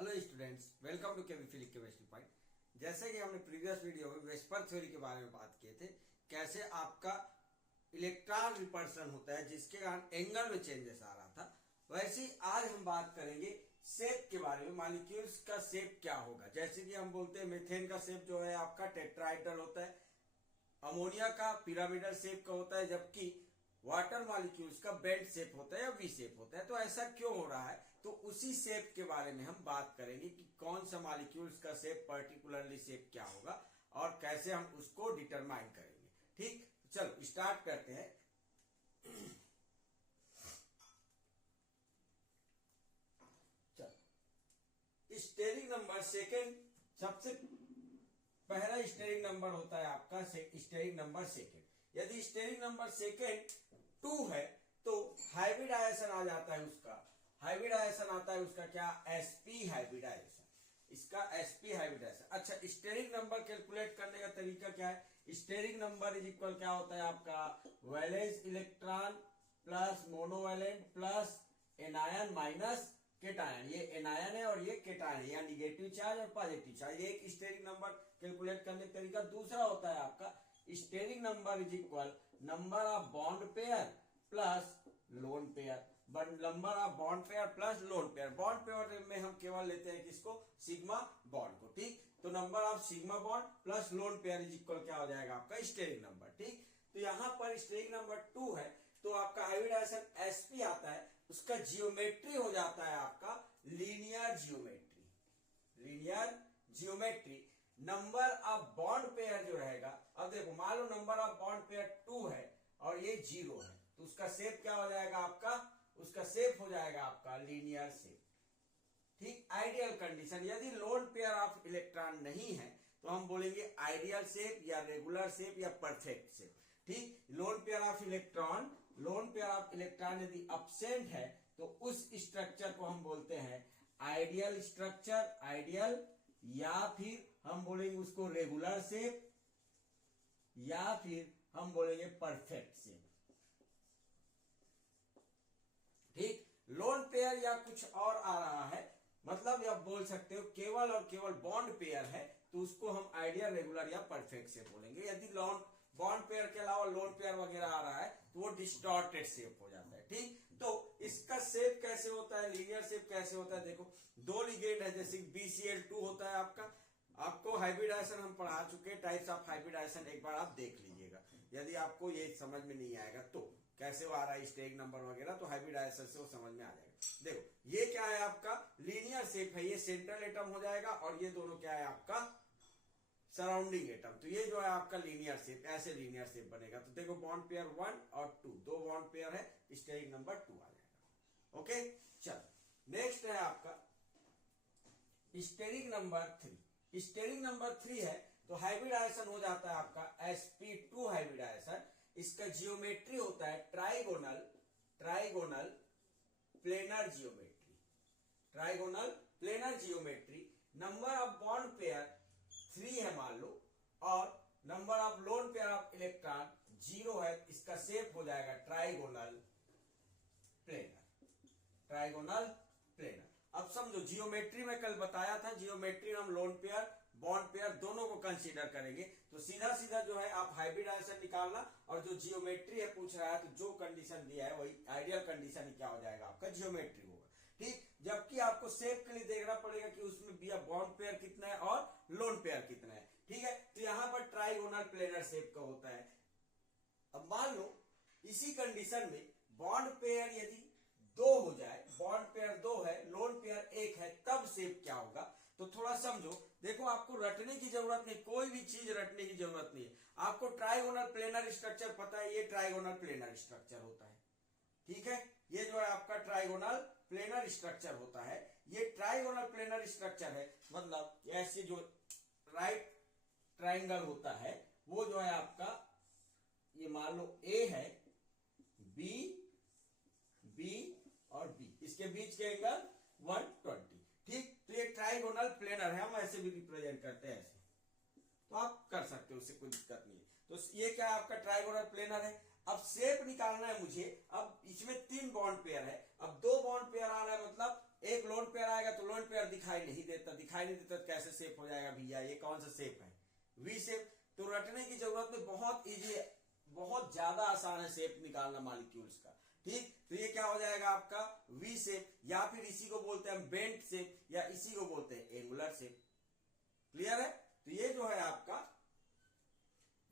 Hello students, welcome to chemistry chemistry point. जैसे कि हमने प्रीवियस वीडियो में वेस्पर थ्योरी के बारे में बात किए थे, कैसे आपका इलेक्ट्रॉन रिपल्सन होता है जिसके कारण एंगल में चेंजेस आ रहा था, वैसे ही आज हम बात करेंगे शेप के बारे में। मॉलिक्यूल्स का शेप क्या होगा। जैसे कि हम बोलते हैं मेथेन का शेप जो है आपका टेट्राहेड्रल होता है, अमोनिया का पिरामिडल शेप का होता है, जबकि वाटर मॉलिक्यूल्स का बेल्ट शेप होता है या वी शेप होता है। तो ऐसा क्यों हो रहा है, तो उसी शेप के बारे में हम बात करेंगे कि कौन सा मॉलिक्यूल्स का शेप पर्टिकुलरली शेप क्या होगा और कैसे हम उसको डिटरमाइन करेंगे। ठीक, चलो स्टार्ट करते हैं। चलो, स्टेरिक नंबर सेकेंड, सबसे पहला स्टेरिक नंबर होता है आपका स्टेरिक नंबर सेकेंड। यदि स्टेरिक नंबर सेकेंड 2 है तो हाइब्रिडाइजेशन आ जाता है उसका। हाइब्रिडाइजेशन आता है उसका क्या, एसपी हाइब्रिडाइजेशन, इसका एसपी हाइब्रिडाइजेशन। अच्छा, स्टेरिक नंबर कैलकुलेट करने का तरीका क्या है। स्टेरिक नंबर इज इक्वल क्या होता है आपका, valence electron plus monovalent plus anion minus cation. ये एनायन है और ये केटायन है, या निगेटिव चार्ज और पॉजिटिव चार्ज। ये एक स्टेरिक नंबर कैलकुलेट करने का तरीका। दूसरा होता है आपका steric number is equal number of bond pair plus lone pair. Number of bond pair plus lone pair. Bond pair में हम केवल लेते हैं किसको, सिग्मा बॉन्ड को। ठीक, तो number of sigma bond plus lone pair is equal क्या हो जाएगा आपका स्टेरिक नंबर। ठीक, तो यहां पर स्टेरिक नंबर 2 है तो आपका हाइब्रिडाइजेशन एसपी आता है, उसका जियोमेट्री हो जाता है आपका linear geometry. Linear geometry. Number of bond pair जो रहेगा, अब देखो मान लो नंबर ऑफ बॉन्ड पेयर 2 है और ये 0 है, तो उसका शेप क्या हो जाएगा आपका, उसका शेप हो जाएगा आपका लीनियर शेप। ठीक, आइडियल कंडीशन। यदि लोन पेयर ऑफ इलेक्ट्रॉन नहीं है तो हम बोलेंगे आइडियल शेप या रेगुलर शेप या परफेक्ट शेप। ठीक, lone pair of electron, lone pair of electron यदि अब्सेंट है तो उस स्ट्रक्चर को हम बोलते हैं आइडियल स्ट्रक्चर, आइडियल, या फिर हम बोलेंगे उसको रेगुलर शेप, या फिर हम बोलेंगे परफेक्ट शेप। ठीक, लोन पेयर या कुछ और आ रहा है, मतलब आप बोल सकते हो केवल और केवल बॉन्ड पेयर है तो उसको हम आइडियल, रेगुलर या परफेक्ट शेप बोलेंगे। यदि लोन बॉन्ड पेयर के अलावा लोन पेयर वगैरह आ रहा है तो वो डिस्टॉर्टेड शेप हो जाता है। ठीक, तो इसका शेप कैसे होता है, लीनियर शेप कैसे होता है। देखो दो लिगेंड है, जैसे BCl2 होता है आपका। आपको हाइब्रिडाइजेशन हम पढ़ा चुके, टाइप्स ऑफ हाइब्रिडाइजेशन एक बार आप देख लीजिएगा। यदि आपको ये समझ में नहीं आएगा तो कैसे वो आ रहा है स्टेरिक नंबर वगैरह, तो हाइब्रिडाइजेशन से वो समझ में आ जाएगा। देखो ये क्या है आपका लीनियर शेप है, ये सेंट्रल एटम हो जाएगा और ये दोनों क्या है आपका सराउंडिंग एटम। तो ये जो है आपका लीनियर शेप, ऐसे लीनियर शेप बनेगा। तो देखो बॉन्ड पेयर 1 और 2, दो बॉन्ड पेयर है, स्टेरिक नंबर 2 आ जाएगा। ओके, चलो नेक्स्ट है आपका स्टेरिक नंबर 3। स्टेरिक नंबर 3 है तो हाइब्रिडाइजेशन हो जाता है आपका sp2 हाइब्रिडाइजेशन। इसका जियोमेट्री होता है trigonal, trigonal planar geometry, trigonal planar geometry. Number of bond pair 3 है मान लो, और number of lone pair of electron 0 है। इसका शेप हो जाएगा ट्राइगोनल प्लेनर, ट्राइगोनल प्लेनर। अब समझो जियोमेट्री में कल बताया था, जियोमेट्री हम लोन पेयर बॉन्ड पेयर दोनों को कंसीडर करेंगे। तो सीधा सीधा जो है आप हाइब्रिडाइजेशन निकालना, और जो जियोमेट्री है पूछ रहा है तो जो कंडीशन दिया है वही आइडियल कंडीशन ही क्या हो जाएगा आपका जियोमेट्री होगा। ठीक, जबकि आपको शेप के लिए देखना पड़ेगा कि उसमें बॉन्ड पेयर कितना है और लोन पेयर कितना है। ठीक है, तो यहां पर ट्राइगोनल प्लेनर शेप का होता है। अब मान लो इसी कंडीशन में बॉन्ड पेयर यदि 2 हो जाए, बॉन्ड पेयर 2 है, लोन पेयर 1 है, तब शेप क्या होगा। तो थोड़ा समझो, देखो आपको रटने की जरूरत नहीं, कोई भी चीज रटने की जरूरत नहीं है। आपको ट्राइगोनल प्लेनर स्ट्रक्चर पता है, ये ट्राइगोनल प्लेनर स्ट्रक्चर होता है। ठीक है, ये जो है आपका ट्राइगोनल प्लेनर स्ट्रक्चर होता है। ये ट्राइगोनल प्लेनर स्ट्रक्चर है, मतलब ऐसे जो राइट ट्राइंगल होता है वो जो है आपका, ये मान लो A है, B, B और B, इसके बीच के एंगल 120। ठीक, तो ये ट्राइगोनल प्लेनर है, हम ऐसे भी रिप्रेजेंट करते हैं ऐसे, तो आप कर सकते हो, उससे कोई दिक्कत नहीं है। तो ये क्या है आपका ट्राइगोनल प्लेनर है। अब शेप निकालना है मुझे। अब इसमें 3 बॉन्ड पेयर है, अब 2 बॉन्ड पेयर आ रहा है, मतलब एक लोन पेयर आएगा तो लोन पेयर दिखाई नहीं देता तो कैसे शेप हो जाएगा भैया, ये कौन सा शेप है, वी शेप। तो रटने की जरूरत नहीं, बहुत इजी, बहुत ज्यादा आसान है शेप निकालना मॉलिक्यूल्स का। ठीक, तो ये क्या हो जाएगा आपका वी शेप, या फिर इसी को बोलते हैं बेंट शेप, या इसी को बोलते हैं एंगुलर शेप। क्लियर है? तो ये जो है आपका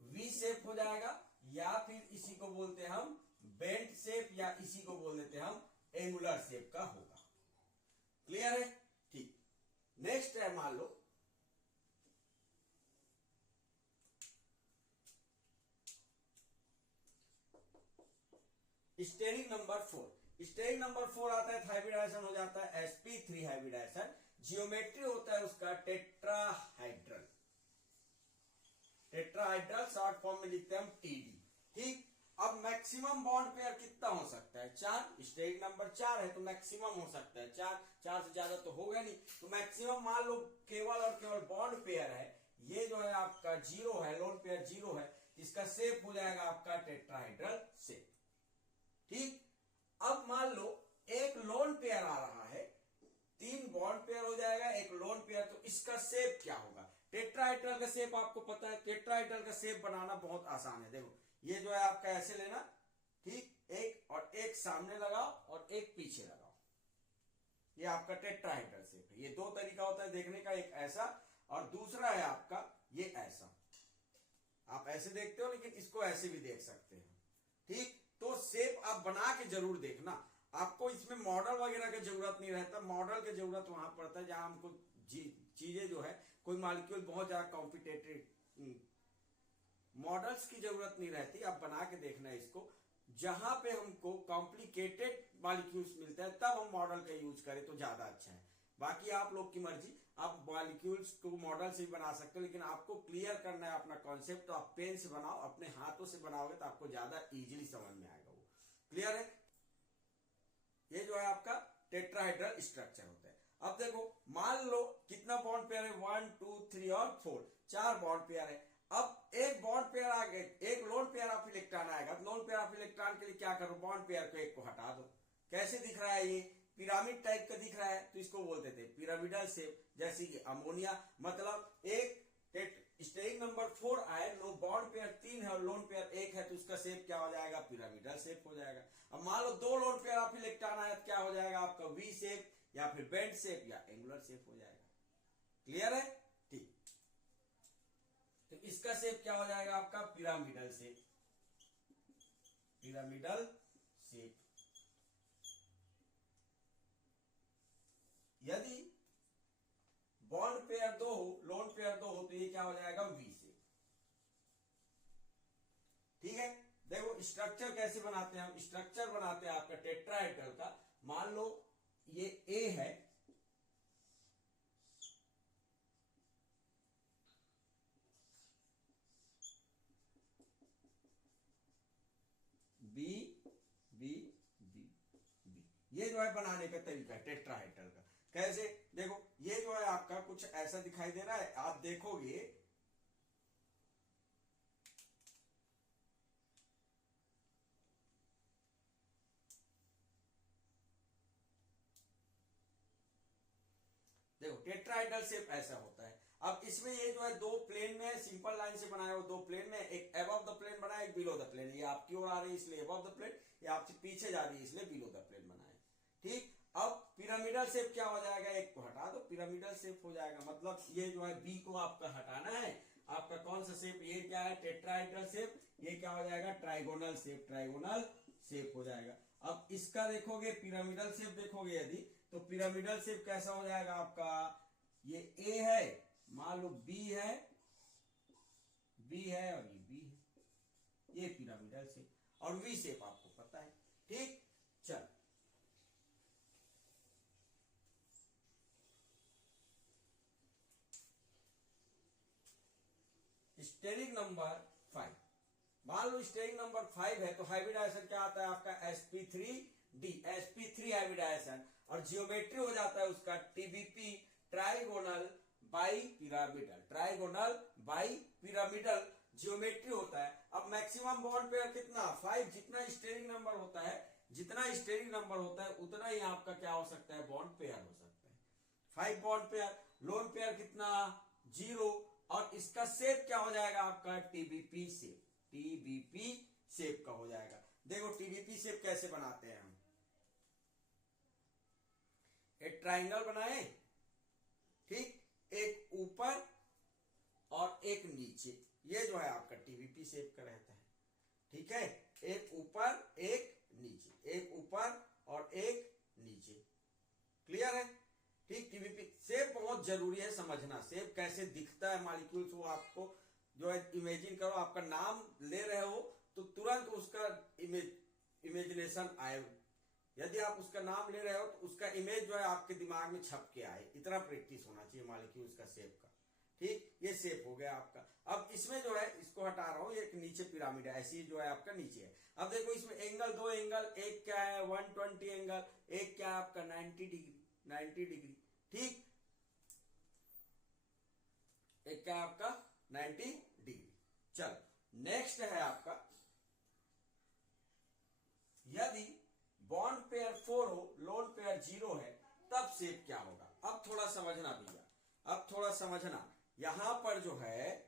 वी शेप हो जाएगा, या फिर इसी को बोलते हैं हम बेंट शेप, या इसी को बोल देते हैं हम एंगुलर शेप का होगा। क्लियर है? ठीक, नेक्स्ट है, मान लो स्टेरिक नंबर 4। स्टेरिक नंबर 4 आता है, हाइब्रिडाइजेशन हो जाता है sp3 हाइब्रिडाइजेशन। जियोमेट्री होता है उसका टेट्राहाइड्रल, टेट्राहाइड्रल शॉर्ट फॉर्म में लिखते हैं हम टीडी। ठीक, अब मैक्सिमम बॉन्ड पेयर कितना हो सकता है, 4। स्टेरिक नंबर 4 है तो मैक्सिमम हो सकता है 4, 4 से ज्यादा तो होगा नहीं। तो मैक्सिमम मान लो केवल और केवल बॉन्ड पेयर है, ये जो है आपका 0 है, लोन पेयर 0 है, इसका शेप हो जाएगा आपका टेट्राहाइड्रल शेप। ठीक, अब मान लो एक लोन पेयर आ रहा है, 3 बॉन्ड पेयर हो जाएगा, एक लोन पेयर, तो इसका शेप क्या होगा। टेट्राहाइड्रल का शेप आपको पता है, टेट्राहाइड्रल का शेप बनाना बहुत आसान है। देखो ये जो है आपका ऐसे लेना, ठीक, एक और एक सामने लगाओ और एक पीछे लगाओ, ये आपका टेट्राहाइड्रल शेप है। ये 2 तरीका होता है देखने का, एक ऐसा और दूसरा है आपका ये ऐसा। आप ऐसे देखते हो लेकिन इसको ऐसे भी देख सकते हैं। ठीक, तो शेप आप बना के जरूर देखना, आपको इसमें मॉडल वगैरह की जरूरत नहीं रहता। मॉडल की जरूरत वहां पड़ता है जहां हमको चीजें जो है, कोई मॉलिक्यूल बहुत ज्यादा कॉम्पिटेटिव, मॉडल्स की जरूरत नहीं रहती, आप बना के देखना इसको। जहां पे हमको कॉम्प्लिकेटेड मॉलिक्यूल्स मिलते हैं तब हम मॉडल का यूज करें तो ज्यादा अच्छा है। बाकी आप लोग की मर्जी, आप मॉलिक्यूल्स को मॉडल से भी बना सकते हो, लेकिन आपको क्लियर करना है अपना कॉन्सेप्ट, तो आप पेन से बनाओ, अपने हाथों से बनाओगे तो आपको ज्यादा इजीली समझ में आएगा वो। क्लियर है? ये जो है आपका टेट्राहाइड्रल स्ट्रक्चर होता है। अब देखो मान लो कितना बॉन्ड पेयर है, 1 2 3 और 4, 4 बॉन्ड पेयर है। अब एक बॉन्ड पेयर आ गए, एक लोन पेयर ऑफ इलेक्ट्रॉन आएगा, लोन पेयर ऑफ इलेक्ट्रॉन के लिए क्या करो, बॉन्ड पेयर को एक को हटा दो। कैसे दिख रहा है, ये पिरामिड टाइप का दिख रहा है, तो इसको बोलते थे पिरामिडल शेप। जैसे कि अमोनिया, मतलब एक स्टेरिक नंबर 4 आए, लो बॉन्ड पेयर 3 है और लोन पेयर 1 है, तो उसका शेप क्या हो जाएगा, पिरामिडल शेप हो जाएगा। अब मान लो 2 लोन पेयर ऑफ इलेक्ट्रॉन आया, तो क्या हो जाएगा आपका वी शेप, या फिर बेंट शेप, या एंगुलर शेप हो जाएगा। क्लियर है? ठीक, तो इसका शेप क्या हो जाएगा आपका, पिरामिडल शेप, पिरामिडल शेप। यदि बॉन्ड पेयर 2 हो, लोन पेयर 2 हो, तो ये क्या हो जाएगा, वी शेप। ठीक है, देखो स्ट्रक्चर कैसे बनाते हैं हम, स्ट्रक्चर बनाते हैं आपका टेट्राहाइड्रल का। मान लो ये ए है, बी बी बी बी, ये जो है बनाने का तरीका है टेट्राहाइड्रल का। कैसे, देखो ये जो है आपका कुछ ऐसा दिखाई दे रहा है, आप देखोगे देखो टेट्राहाइड्रल शेप ऐसा होता है। अब इसमें ये जो है 2 प्लेन में सिंपल लाइन से बनाया हुआ, 2 प्लेन में, एक अबव द प्लेन बनाया, एक बिलो द प्लेन। ये आपकी ओर आ रही है इसलिए अबव द प्लेन, ये आपसे पीछे जा रही है इसलिए बिलो द प्लेन बनाया। ठीक, अब पिरामिडल शेप क्या हो जाएगा, एक को हटा दो, पिरामिडल शेप हो जाएगा। मतलब ये जो है बी को आपका हटाना है, आपका कौन सा शेप, ये क्या है टेट्राहाइड्रल शेप, ये क्या हो जाएगा, ट्राइगोनल शेप, ट्राइगोनल शेप हो जाएगा। अब इसका देखोगे पिरामिडल शेप देखोगे यदि, तो पिरामिडल शेप कैसा हो जाएगा आपका, ये ए है, मान लो बी है, बी है और ये बी है, ये पिरामिडल शेप, और वी शेप आपको पता है। ठीक, चल स्टेरिक नंबर 5, मान लो स्टेरिक नंबर 5 है, तो हाइब्रिडाइजेशन क्या आता है आपका, sp3d, sp3 हाइब्रिडाइजेशन, और जियोमेट्री हो जाता है उसका TBP, trigonal bi pyramidal, trigonal bi pyramidal geometry होता है। अब मैक्सिमम बॉन्ड पेयर कितना, 5, जितना स्टेरिक नंबर होता है, जितना स्टेरिक नंबर होता है उतना ही आपका क्या हो सकता है, बॉन्ड पेयर हो सकता है। 5 बॉन्ड पेयर, लोन पेयर कितना 0, और इसका शेप क्या हो जाएगा आपका, टीबीपी शेप, टीबीपी शेप का हो जाएगा। देखो टीबीपी शेप कैसे बनाते हैं हम, एक ट्राइंगल बनाए, ठीक, एक ऊपर और एक नीचे, ये जो है आपका टीबीपी शेप का रहता है, ठीक है, एक ऊपर एक नीचे, एक ऊपर और एक नीचे, क्लियर है, ठीक। टीबीपी शेप बहुत जरूरी है समझना, शेप कैसे दिखता है मॉलिक्यूल्स, वो आपको जो है इमेजिन करो, आपका नाम ले रहे हो तो तुरंत उसका इमेजिनेशन आए, यदि आप उसका नाम ले रहे हो तो उसका इमेज जो है आपके दिमाग में छप के आए, इतना प्रैक्टिस होना चाहिए मॉलिक्यूल्स का शेप का, ठीक। ये शेप हो गया आपका। अब इसमें जो है इसको हटा रहा हूं, एक नीचे पिरामिड है, ऐसी जो है आपका नीचे है। अब देखो इसमें एंगल, दो एंगल, एक क्या है 120 एंगल, एक क्या है आपका 90 डिग्री, 90 डिग्री, ठीक, एक क्या है आपका 90 डिग्री। चलो नेक्स्ट है आपका, यदि बॉन्ड पेयर 4 हो, लोन पेयर 0 है, तब शेप क्या होगा। अब थोड़ा समझना भैया, अब थोड़ा समझना, यहां पर जो है,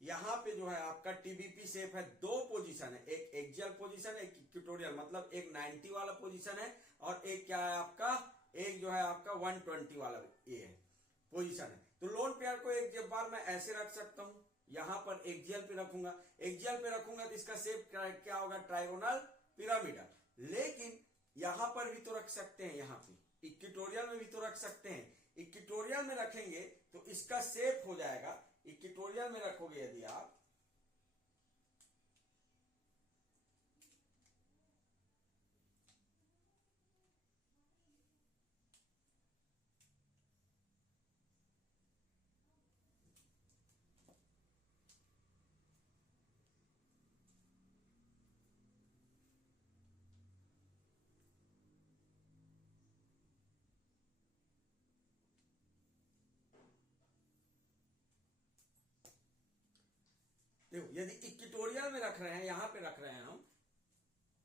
यहां पे जो है आपका टीबीपी शेप है, दो पोजीशन है, एक एक्सियल पोजीशन, एक इक्वेटोरियल, मतलब एक 90 वाला पोजीशन है, और एक क्या है आपका, एक जो है आपका 120 वाला ये है पोजीशन है। तो लोन पेयर को एक बार मैं ऐसे रख सकता हूं, यहां पर एक्सियल पे रखूंगा, एक्सियल पे रखूंगा तो इसका शेप क्या होगा, ट्राइगोनल पिरामिडल। लेकिन यहां पर भी तो रख सकते हैं, यहां पे इक्वेटोरियल में भी तो रख सकते हैं, इक्वेटोरियल में रखेंगे तो इसका शेप हो जाएगा, इक्वेटोरियल में रखोगे यदि आप, देखो यदि इक्वेटोरियल में रख रहे हैं, यहां पे रख रहे हैं हम,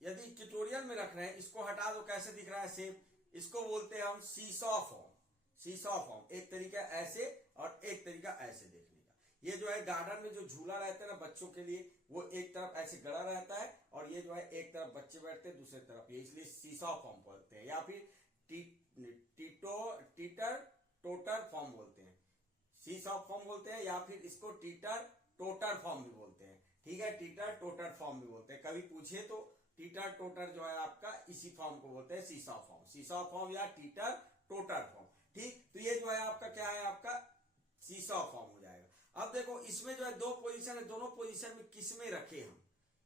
यदि इक्वेटोरियल में रख रहे हैं, इसको हटा दो, कैसे दिख रहा है शेप, इसको बोलते हैं हम सीसॉ फॉर्म, सीसॉ फॉर्म, एक तरीका ऐसे और एक तरीका ऐसे देखने का। ये जो है गार्डन में जो झूला रहता है ना बच्चों के लिए, वो एक तरफ ऐसे गड़ा रहता है, और ये जो है एक तरफ बच्चे बैठते हैं, दूसरी तरफ ये, इसलिए सीसॉ फॉर्म बोलते हैं, या फिर टीटर टोटर फॉर्म बोलते हैं, सीसॉ फॉर्म बोलते हैं, या फिर इसको टीटर टोटर फॉर्म भी बोलते हैं, ठीक है, टीटर टोटर फॉर्म भी बोलते हैं। कभी पूछे तो टीटर टोटर जो है आपका इसी फॉर्म को बोलते हैं सीसॉ फॉर्म, सीसॉ फॉर्म या टीटर टोटर फॉर्म, ठीक। तो ये जो है आपका क्या है, आपका सीसॉ फॉर्म हो जाएगा। अब देखो इसमें जो है दो पोजीशन है, दोनों पोजीशन में किसमें रखे हम,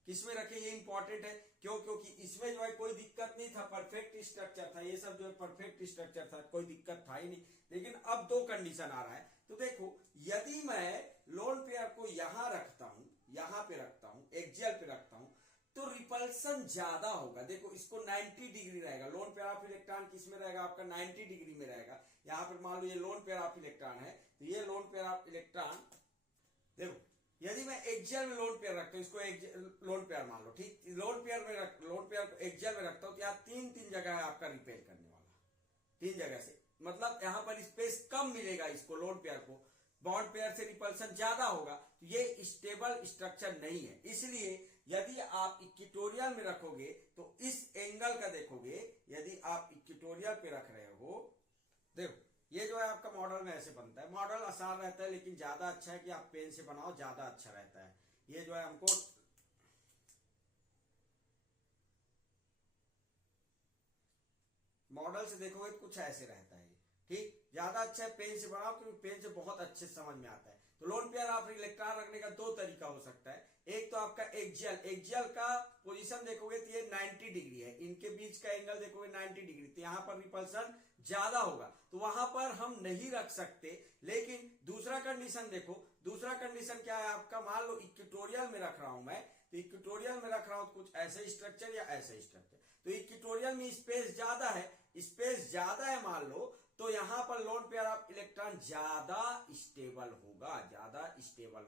किसमें रखे, ये इंपॉर्टेंट है, क्यों, क्योंकि इसमें जो है कोई दिक्कत नहीं था, परफेक्ट स्ट्रक्चर था, ये सब जो है परफेक्ट स्ट्रक्चर था, कोई दिक्कत था ही नहीं। लेकिन अब दो कंडीशन आ रहा है, तो देखो यदि मैं लोन पेयर को यहां रखता हूं, यहां पे रखता हूं, एक्सियल पे रखता हूं, तो रिपल्सन ज्यादा होगा। देखो इसको 90 डिग्री रहेगा, लोन पेयर ऑफ इलेक्ट्रॉन किसमें रहेगा आपका 90 डिग्री में रहेगा। यहां पर मान लो ये लोन पेयर ऑफ इलेक्ट्रॉन है, तो ये लोन पेयर ऑफ इलेक्ट्रॉन, देखो यदि मैं एक्सियल में लोन पेयर रखता हूं, इसको लोन पेयर मान लो, ठीक, लोन पेयर में लोन पेयर को एक्सियल में रखता हूं, तो यहाँ तीन जगह है आपका रिपेल करने वाला, 3 जगह से, मतलब यहां पर स्पेस कम मिलेगा इसको, लोन पेयर को, बॉन्ड पेयर से रिपल्सन ज्यादा होगा, तो ये स्टेबल स्ट्रक्चर नहीं है। इसलिए यदि आप इक्वेटोरियल में रखोगे तो इस एंगल का देखोगे, यदि आप इक्वेटोरियल पे रख रहे हो, देखो ये जो है आपका मॉडल में ऐसे बनता है, मॉडल आसान रहता है लेकिन ज्यादा अच्छा है कि आप पेन से बनाओ, ज्यादा अच्छा रहता है। ये जो है हमको मॉडल से देखोगे तो कुछ ऐसे रहता है, ठीक, ज्यादा अच्छा है पेन से बनाओ, क्योंकि पेन से बहुत अच्छे समझ में आता है। तो लोन पेयर ऑफ इलेक्ट्रॉन रखने का दो तरीका हो सकता है, एक तो आपका एक्सियल, एक्सियल का पोजीशन देखोगे तो ये 90 डिग्री है, इनके बीच का एंगल देखोगे 90 डिग्री, तो यहां पर रिपल्सन ज्यादा होगा, तो वहां पर हम नहीं रख सकते। लेकिन दूसरा कंडीशन देखो, दूसरा कंडीशन क्या है आपका, मान लो इक्वेटोरियल में रख रहा हूं मैं, तो इक्वेटोरियल में रख रहा हूं कुछ ऐसे स्ट्रक्चर या ऐसे स्ट्रक्चर, तो इक्वेटोरियल में स्पेस ज्यादा है, स्पेस ज्यादा है मान लो, तो यहां पर लोन पेयर ऑफ इलेक्ट्रॉन ज्यादा स्टेबल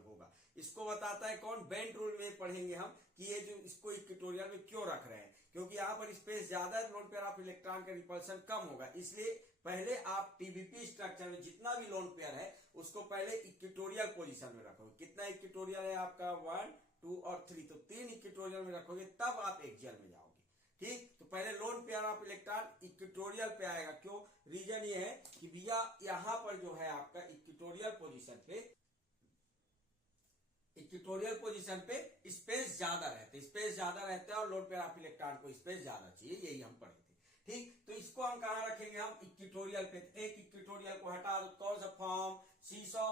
होगा। इसको बताता है कौन, बेंट रूल में पढ़ेंगे हम कि ये जो इसको इक्वेटोरियल में क्यों रख रहे हैं, क्योंकि यहाँ पर स्पेस ज्यादा है, लोन पेयर ऑफ इलेक्ट्रॉन का रिपल्सन कम होगा। इसलिए पहले आप टीबीपी स्ट्रक्चर में जितना भी लोन पेयर है उसको पहले इक्वेटोरियल पोजीशन में रखोगे। कितना इक्वेटोरियल है आपका, 1 2 और 3, तो 3 इक्वेटोरियल में रखोगे तब आप एक्सियल में जाओगे। ठीक, तो पहले lone pair of electron equatorial पे आएगा। क्यों, रीजन ये है कि भैया यहाँ पर जो है आपका इक्वेटोरियल पोजीशन पे स्पेस ज्यादा रहते हैं और लोन पेयर ऑफ इलेक्ट्रॉन को स्पेस ज्यादा चाहिए, यही हम पढ़े थे। ठीक, तो इसको हम कहां रखेंगे, हम इक्वेटोरियल पे। एक इक्वेटोरियल को हटा दो, कौन सा फॉर्म, सीसॉ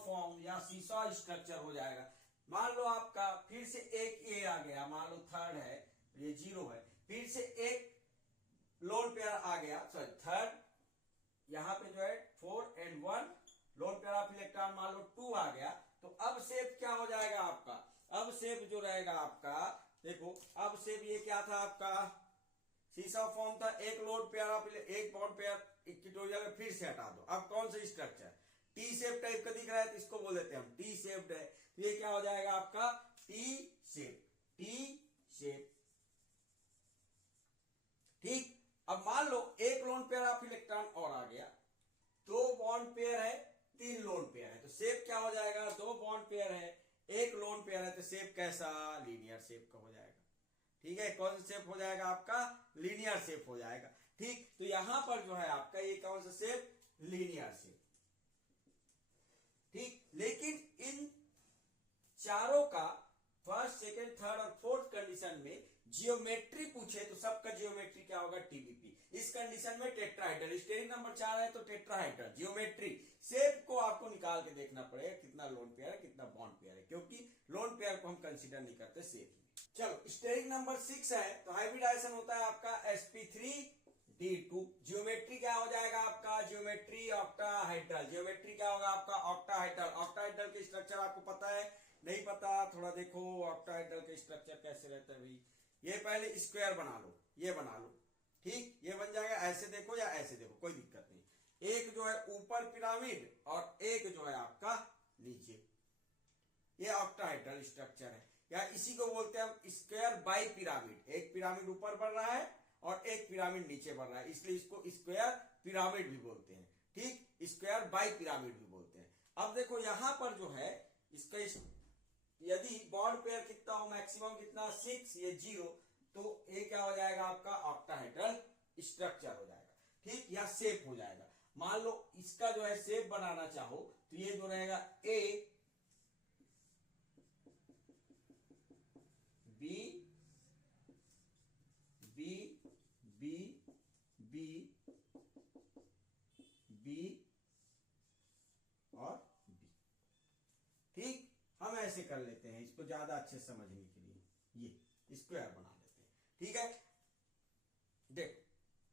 फॉर्म या सीसॉ स्ट्रक्चर हो जाएगा। मान लो आपका फिर से एक ए आ गया, मान लो थर्ड है, ये 0 है, फिर से एक लोन पेयर आ गया, सॉरी थर्ड, यहां पे जो है 4 and 1 lone pair of electron मान लो 2 आ गया, तो अब शेप क्या हो जाएगा आपका, अब शेप जो रहेगा आपका, देखो अब शेप ये क्या था आपका, सीसा फॉर्म था, एक लोन पेयर ऑफ एक बॉन्ड पेयर इक्वेटोरियल में फिर से हटा दो। अब कौन सा स्ट्रक्चर, टी शेप टाइप का दिख रहा है तो इसको बोल देते हैं हम टी शेप्ड है, तो ये क्या हो जाएगा आपका टी शेप। ठीक, अब मान लो एक लोन पेयर ऑफ इलेक्ट्रॉन और आ गया, 2 बॉन्ड पेयर है, 3 लोन पेयर है, तो शेप क्या हो जाएगा, 2 बॉन्ड पेयर है, 1 लोन पेयर है, तो शेप कैसा, लीनियर शेप का हो जाएगा। ठीक है, कौन सा शेप हो जाएगा आपका, लीनियर शेप हो जाएगा। ठीक, तो यहां पर जो है आपका ये कौन सा शेप, लीनियर शेप। ठीक, लेकिन इन चारों का फर्स्ट, सेकंड, थर्ड और फोर्थ कंडीशन में जियोमेट्री पूछे तो सबका जियोमेट्री क्या होगा, टीबीपी। इस कंडीशन में टेट्राहेड्रल, स्टेरिक नंबर 4 है तो टेट्राहेड्रल। जियोमेट्री शेप को आपको निकाल के देखना पड़ेगा, कितना लोन पेयर है, कितना बॉन्ड पेयर है, क्योंकि लोन पेयर को हम कंसीडर नहीं करते शेप। चलो, स्टेरिक नंबर 6 है तो हाइब्रिडाइजेशन होता है आपका sp3d2। जियोमेट्री क्या हो जाएगा आपका, जियोमेट्री ऑक्टाहेड्रल। जियोमेट्री क्या होगा आपका, ऑक्टाहेड्रल। ऑक्टाहेड्रल के स्ट्रक्चर आपको पता है, नहीं पता थोड़ा देखो ऑक्टाहेड्रल के स्ट्रक्चर कैसे रहता है भाई। ये पहले स्क्वायर बना लो, ये बना लो, ठीक, ये बन जाएगा, ऐसे देखो या ऐसे देखो, कोई दिक्कत नहीं। एक जो है ऊपर पिरामिड और एक जो है आपका नीचे, ये ऑक्टाहेड्रल स्ट्रक्चर है, या इसी को बोलते हैं हम स्क्वायर बाई पिरामिड। एक पिरामिड ऊपर बढ़ रहा है और एक पिरामिड नीचे बढ़ रहा है, इसलिए इसको स्क्वायर पिरामिड भी बोलते हैं। ठीक, स्क्वायर बाई पिरामिड भी बोलते हैं। अब देखो यहां पर जो है इसका यदि बॉन्ड पेयर कितना हो, मैक्सिमम कितना 6, ये 0, तो ये क्या हो जाएगा आपका ऑक्टाहेड्रल स्ट्रक्चर हो जाएगा। ठीक, या शेप हो जाएगा। मान लो इसका जो है शेप बनाना चाहो तो ये जो रहेगा A B B B B B और बी। ठीक, हम ऐसे कर लेते हैं इसको ज्यादा अच्छे समझने के लिए, ये स्क्वायर बना लेते हैं। ठीक है, देखो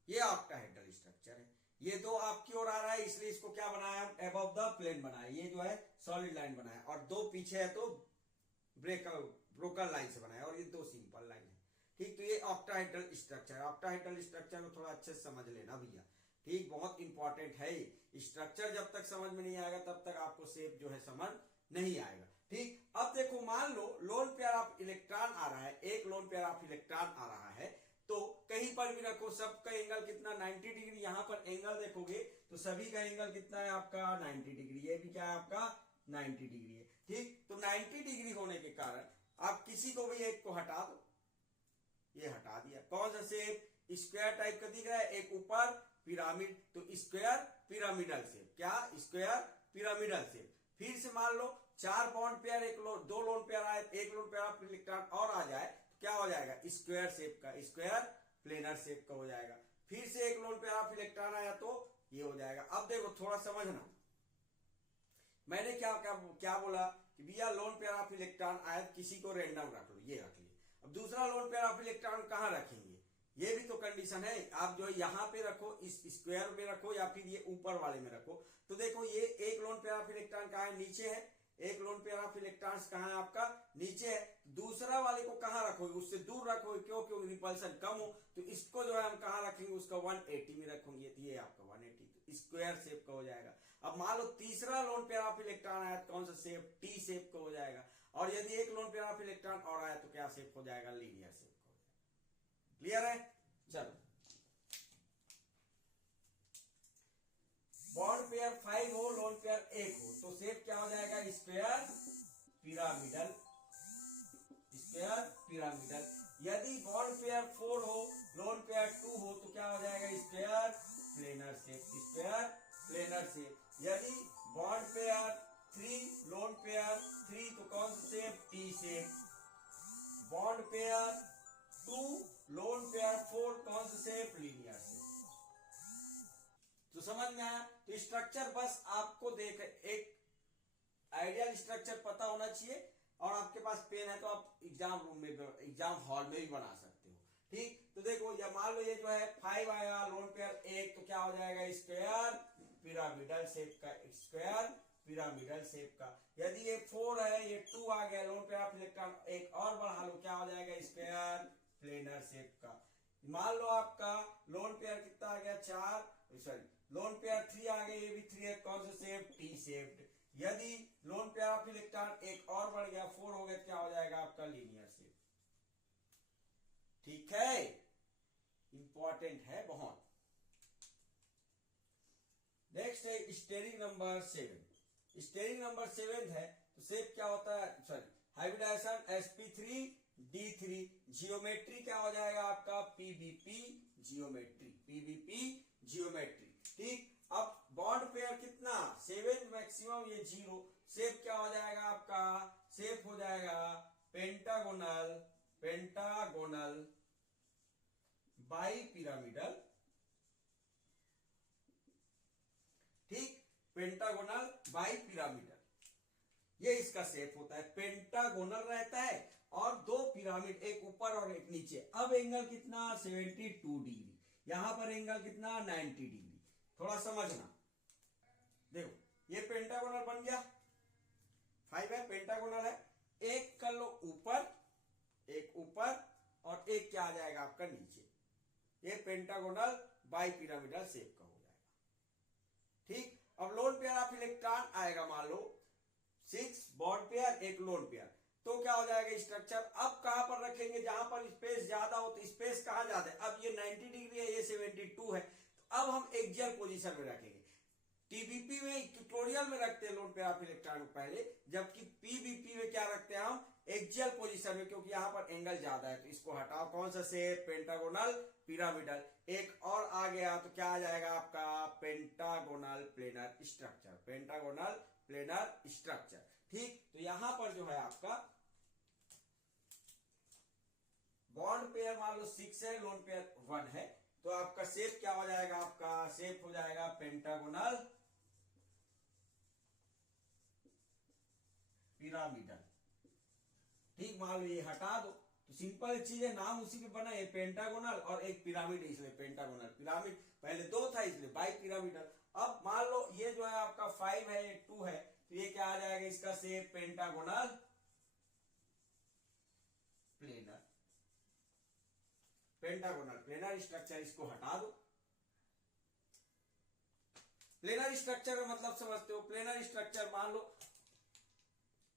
ये ऑक्टाहेड्रल स्ट्रक्चर है, ये 2 आपकी ओर आ रहा है, इसलिए इसको क्या बनाया हम, एबव द प्लेन बनाया, ये जो है सॉलिड लाइन बनाया, और 2 पीछे है तो ब्रोकन लाइन से बनाया, और ये 2 सिंपल लाइन है। ठीक, तो ये ऑक्टाहेड्रल स्ट्रक्चर है। ऑक्टाहेड्रल स्ट्रक्चर को थोड़ा अच्छे से समझ लेना भैया। ठीक, बहुत इंपॉर्टेंट है ये स्ट्रक्चर, जब तक समझ में नहीं आएगा तब तक आपको शेप जो है समझ नहीं आएगा। ठीक, अब देखो मान लो लोन पेयर ऑफ इलेक्ट्रॉन आ रहा है, एक लोन पेयर ऑफ इलेक्ट्रॉन आ रहा है, तो कहीं पर भी रखो सबका एंगल कितना 90 डिग्री। यहां पर एंगल देखोगे तो सभी का एंगल कितना है आपका 90 डिग्री, ये भी क्या है आपका 90 डिग्री है। ठीक, तो 90 डिग्री होने के कारण आप किसी को भी एक को हटा दो, ये हटा दिया, कौन सा शेप, स्क्वायर टाइप का दिख रहा है, एक ऊपर पिरामिड, तो स्क्वायर पिरामिडल शेप, क्या स्क्वायर पिरामिडल शेप। फिर से मान लो 4 बॉन्ड पेयर, 2 लोन पेयर आए, 1 लोन पेयर ऑफ इलेक्ट्रॉन और आ जाए तो क्या हो जाएगा, स्क्वायर शेप का, स्क्वायर प्लेनर शेप का हो जाएगा। फिर से 1 लोन पेयर ऑफ इलेक्ट्रॉन आया तो ये हो जाएगा। अब देखो थोड़ा समझना, मैंने क्या बोला कि भैया लोन पेयर ऑफ इलेक्ट्रॉन आया, किसी को रेंडम रख लो, ये रख लिया। अब दूसरा लोन पेयर ऑफ इलेक्ट्रॉन कहां रखेंगे, ये भी तो कंडीशन है। आप जो यहाँ पे रखो, इस स्क्वायर में रखो या फिर ये ऊपर वाले में रखो, तो देखो ये 1 लोन पेयर ऑफ इलेक्ट्रॉन कहाँ है, नीचे है, 1 लोन पेयर ऑफ इलेक्ट्रॉन्स कहाँ है आपका, नीचे है। दूसरा वाले को कहाँ रखोगे, उससे दूर रखोगे, क्यों, क्योंकि रिपल्सन कम हो, तो इसको जो है हम कहाँ रखेंगे, उसका 180 में रखेंगे, तो स्क्वायर शेप का हो जाएगा। अब मान लो तीसरा लोन पेयर ऑफ इलेक्ट्रॉन आया तो कौन सा शेप, टी शेप का हो जाएगा। और यदि एक लोन पेयर ऑफ इलेक्ट्रॉन और आया तो क्या शेप हो जाएगा, लीनियर शेप का हो जाएगा। क्लियर है? चलो, बॉन्ड पेयर 5 हो, लोन पेयर 1 हो तो शेप क्या हो जाएगा, स्क्वायर पिरामिडल, स्क्वायर पिरामिडल। यदि बॉन्ड पेयर 4 हो, लोन पेयर 2 हो तो क्या हो जाएगा, square planar shape, square planar shape. यदि बॉन्ड पेयर 3, लोन पेयर 3 तो कौन सा shape, T shape. Bond pair 2, lone pair 4 कौन सा शेप, लीनियर शेप। तो समझ में आया? तो स्ट्रक्चर बस आपको देख एक आइडियल स्ट्रक्चर पता होना चाहिए, और आपके पास पेन है तो आप एग्जाम रूम में, एग्जाम हॉल में भी बना सकते हो। ठीक, तो देखो ये मान लो ये जो है 5 आया, लोन पेयर 1 तो क्या हो जाएगा, स्क्वायर पिरामिडल शेप का, स्क्वायर पिरामिडल शेप का। यदि ये 4 है, ये 2 आ गया, लोन पेयर ऑफ इलेक्ट्रॉन एक और बढ़ा लो, क्या हो जाएगा, स्क्वायर प्लेनर शेप का। मान लो आपका लोन पेयर कितना आ गया, 4, सॉरी लोन पेयर 3 आ गया, ये भी 3 है, कौन सा शेप, टी शेप्ड। यदि लोन पेयर ऑफ इलेक्ट्रॉन एक और बढ़ गया, 4 हो गया, क्या हो जाएगा आपका, लीनियर शेप। ठीक है, इंपॉर्टेंट है बहुत। नेक्स्ट है स्टेरिंग नंबर 7। स्टेरिंग नंबर 7 है तो शेप क्या होता है, सॉरी हाइब्रिडाइजेशन sp3d3, जियोमेट्री क्या हो जाएगा आपका, pvp जियोमेट्री, pvp जियोमेट्री। ठीक, अब बॉन्ड पेयर कितना, 7 मैक्सिमम, ये 0, शेप क्या हो जाएगा आपका, शेप हो जाएगा पेंटागोनल, पेंटागोनल बाई पिरामिडल। ठीक, पेंटागोनल बाई पिरामिडल, ये इसका शेप होता है। पेंटागोनल रहता है और 2 पिरामिड, एक ऊपर और एक नीचे। अब एंगल कितना, 72 डिग्री, यहां पर एंगल कितना, 90 डिग्री। थोड़ा समझना, देखो ये पेंटागोनल बन गया, 5 है, पेंटागोनल है। एक कर लो ऊपर, एक ऊपर और एक क्या आ जाएगा आपका नीचे, ये पेंटागोनल बाई पिरामिडल शेप का हो जाएगा। ठीक, अब लोन पेयर ऑफ इलेक्ट्रॉन आएगा, मान लो 6 बॉन्ड पेयर, एक लोन पेयर, तो क्या हो जाएगा स्ट्रक्चर। अब कहां पर रखेंगे, जहां पर स्पेस ज्यादा हो, तो स्पेस कहां ज्यादा है, अब ये 90 डिग्री है, ये 72 है, तो अब हम एक्सियल पोजीशन में रखेंगे। टीबीपी में, ट्यूटोरियल में रखते हैं लोन पेयर ऑफ इलेक्ट्रॉन पहले, जबकि पीबीपी में क्या रखते हैं हम, एक्सियल पोजीशन में, क्योंकि यहां पर एंगल ज्यादा है। तो इसको हटाओ, कौन सा शेप, पेंटागोनल पिरामिडल। एक और आ गया तो क्या आ जाएगा आपका, pentagonal planar structure, pentagonal planar structure. ठीक, तो यहां पर जो है आपका बॉन्ड पेयर मान लो 6 है, लोन पेयर 1 है, तो आपका शेप क्या हो जाएगा, आपका शेप हो जाएगा पेंटागोनल पिरामिडल। ठीक, मान लो ये हटा दो तो सिंपल चीज है, नाम उसी पे बना है, पेंटागोनल और एक पिरामिड, इसलिए पेंटागोनल पिरामिड, पहले 2 था इसलिए बाई पिरामिडल। अब मान लो ये जो है आपका 5 है, ये 2 है, तो ये क्या आ जाएगा, इसका shape pentagonal planar, pentagonal planar structure. इसको हटा दो। प्लेनर स्ट्रक्चर का मतलब समझते हो, प्लेनर स्ट्रक्चर मान लो,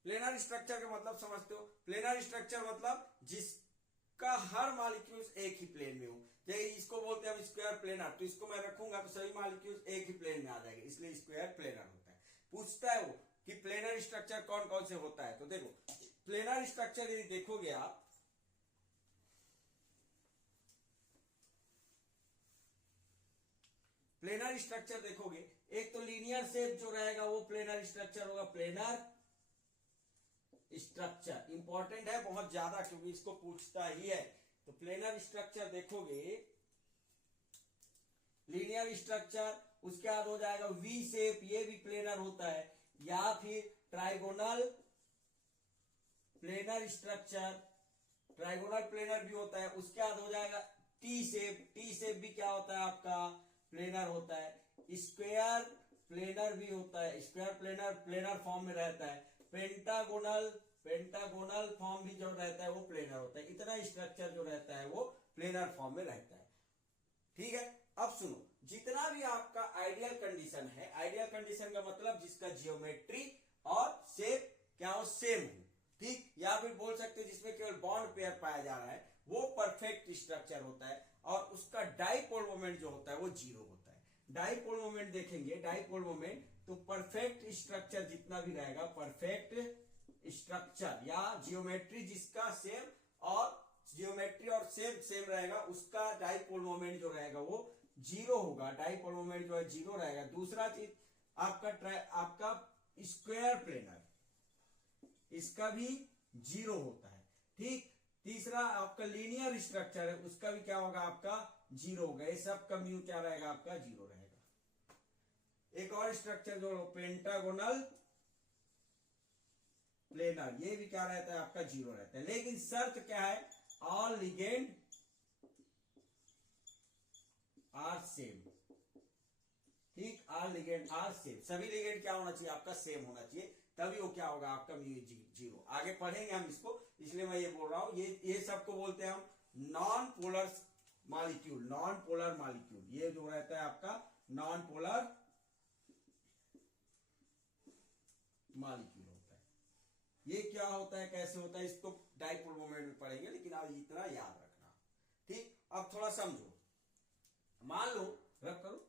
प्लेनर स्ट्रक्चर का मतलब समझते हो, प्लेनर स्ट्रक्चर मतलब जिसका हर मॉलिक्यूल्स एक ही प्लेन में हो। जैसे इसको बोलते हैं हम स्क्वायर प्लेनर, तो इसको मैं रखूंगा तो सभी मॉलिक्यूल्स एक ही प्लेन में आ जाएंगे, इसलिए स्क्वायर प्लेनर होता है। पूछता है वो कि प्लेनर स्ट्रक्चर कौन कौन से होता है, तो देखो प्लेनर स्ट्रक्चर यदि देखोगे आप, प्लेनर स्ट्रक्चर देखोगे, एक तो लीनियर शेप जो रहेगा वो प्लेनर स्ट्रक्चर होगा, प्लेनर स्ट्रक्चर इंपॉर्टेंट है बहुत ज्यादा, क्योंकि इसको पूछता ही है। तो प्लेनर स्ट्रक्चर देखोगे, लीनियर स्ट्रक्चर, उसके बाद हो जाएगा वी शेप, ये भी प्लेनर होता है, या फिर trigonal planar structure, trigonal planar भी होता है। उसके बाद हो जाएगा टी शेप, टी शेप भी क्या होता है आपका, प्लेनर होता है। स्क्वायर प्लेनर भी होता है, स्क्वायर प्लेनर प्लेनर फॉर्म में रहता है। पेंटागोनल, पेंटागोनल फॉर्म भी जो रहता है वो प्लेनर होता है। इतना स्ट्रक्चर जो रहता है वो प्लेनर फॉर्म में रहता है। ठीक है, अब सुनो, जितना भी आपका आइडियल कंडीशन है, आइडियल कंडीशन का मतलब जिसका जियोमेट्री और शेप क्या हो, सेम हो, ठीक, या फिर बोल सकते हैं जिसमें केवल बॉन्ड पेयर पाया जा रहा है, वो परफेक्ट स्ट्रक्चर होता है और उसका डाइपोल मोमेंट जो होता है वो जीरो होता है। डाइपोल मोमेंट देखेंगे, डाइपोल मोमेंट तो परफेक्ट स्ट्रक्चर जितना भी रहेगा, परफेक्ट स्ट्रक्चर या जियोमेट्री जिसका सेम और जियोमेट्री और सेम रहेगा, उसका डाइपोल मोमेंट जो रहेगा वो जीरो होगा। डाइपोल मोमेंट जो है जीरो रहेगा। दूसरा चीज आपका स्क्वायर प्लेनर, इसका भी जीरो होता है, ठीक। तीसरा आपका लीनियर स्ट्रक्चर है, उसका भी क्या होगा, आपका जीरो होगा। ये सब का म्यू क्या रहेगा, आपका जीरो रहेगा। एक और स्ट्रक्चर जो पेंटागोनल प्लेनर, ये भी क्या रहता है, आपका जीरो रहता है। लेकिन शर्त क्या है, ऑल लिगेंड आर सेम, ठीक, ऑल लिगेंड आर सेम, सभी लिगेंड क्या होना चाहिए, आपका सेम होना चाहिए, तभी वो क्या होगा, आपका म्यू जीरो। आगे पढ़ेंगे हम इसको, इसलिए मैं ये बोल रहा हूं। ये सबको बोलते हैं हम non polar molecule, non polar molecule. ये जो रहता है आपका नॉन पोलर मॉलिक्यूल होता है। ये क्या होता है, कैसे होता है, इसको डाइपोल मोमेंट में पढ़ेंगे, लेकिन आज इतना याद रखना, ठीक। अब थोड़ा समझो, मान लो, रख करो,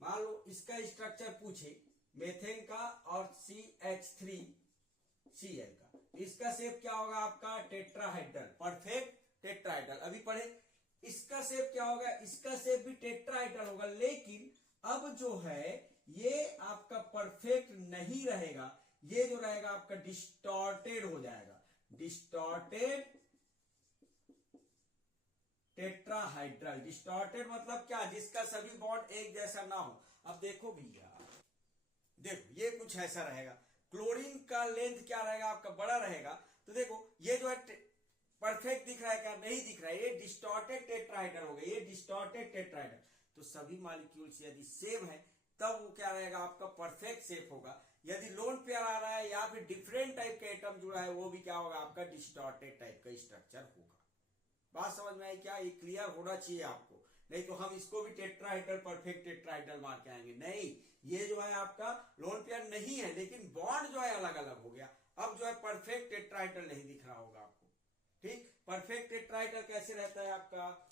मान लो इसका स्ट्रक्चर पूछे मेथेन का और CH3Cl का, इसका शेप क्या होगा, आपका टेट्राहाइड्रल, परफेक्ट टेट्राहाइड्रल। अभी पढ़े, इसका शेप क्या होगा, इसका शेप भी टेट्राहाइड्रल होगा, लेकिन अब जो है ये आपका परफेक्ट नहीं रहेगा, ये जो रहेगा आपका डिस्टॉर्टेड हो जाएगा, डिस्टॉर्टेड टेट्राहाइड्रल। डिस्टॉर्टेड मतलब क्या, जिसका सभी बॉन्ड एक जैसा ना हो। अब देखो भैया, देखो ये कुछ ऐसा रहेगा, क्लोरीन का लेंथ क्या रहेगा, आपका बड़ा रहेगा, तो देखो ये जो है परफेक्ट दिख रहा है क्या, नहीं दिख रहा है, ये डिस्टॉर्टेड टेट्राहाइड्रल हो गया, ये डिस्टॉर्टेड टेट्राहाइड्रल। तो सभी मॉलिक्यूल्स यदि सेम है तब वो क्या रहेगा, आपका परफेक्ट शेप होगा। यदि लोन पेयर आ रहा है या फिर डिफरेंट टाइप का एटम जुड़ा है, वो भी क्या होगा, आपका डिस्टॉर्टेड टाइप का स्ट्रक्चर होगा। बात समझ में आई क्या, ये क्लियर होना चाहिए आपको, नहीं तो हम इसको भी टेट्राहाइड्रल, परफेक्ट टेट्राहाइड्रल मार के आएंगे। नहीं, ये जो है आपका लोन पेयर नहीं है, लेकिन बॉन्ड जो है अलग अलग हो गया। अब जो है परफेक्ट टेट्राहाइड्रल नहीं दिख रहा होगा आपको, ठीक। परफेक्ट टेट्राहाइड्रल कैसे रहता है आपका,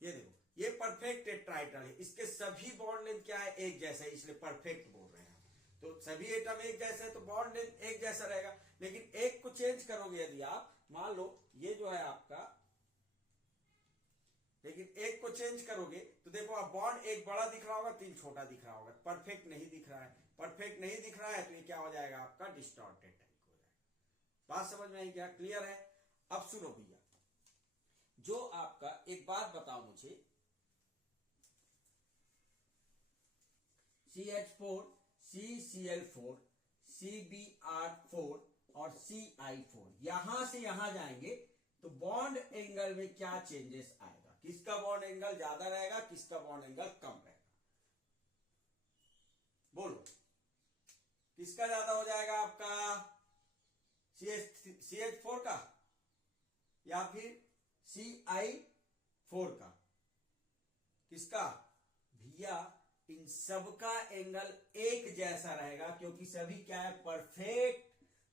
ये देखो, ये परफेक्ट टेट्राहाइड्रल है, इसके सभी बॉन्ड लेंथ क्या है, एक जैसा है, इसलिए परफेक्ट बोल रहे हैं। तो सभी एटम एक जैसे है तो बॉन्ड लेंथ एक जैसा रहेगा। लेकिन एक को चेंज करोगे यदि आप, मान लो ये जो है आपका, लेकिन एक को चेंज करोगे तो देखो आप बॉन्ड एक बड़ा दिख रहा होगा, तीन छोटा दिख रहा होगा, परफेक्ट नहीं दिख रहा है। परफेक्ट नहीं दिख रहा है तो ये क्या हो जाएगा, आपका डिस्टॉर्टेड टाइप हो जाएगा। बात समझ में आई क्या, क्लियर है। अब सुनो भैया, जो आपका एक बात बताओ मुझे, CH4, CCl4, CBr4 और CI4 यहां से यहां जाएंगे तो बॉन्ड एंगल में क्या चेंजेस आएगा, किसका बॉन्ड एंगल ज्यादा रहेगा, किसका बॉन्ड एंगल कम रहेगा, बोलो, किसका ज्यादा हो जाएगा, आपका CH4 का या फिर CI4 का, किसका भैया, इन सबका एंगल एक जैसा रहेगा, क्योंकि सभी क्या है,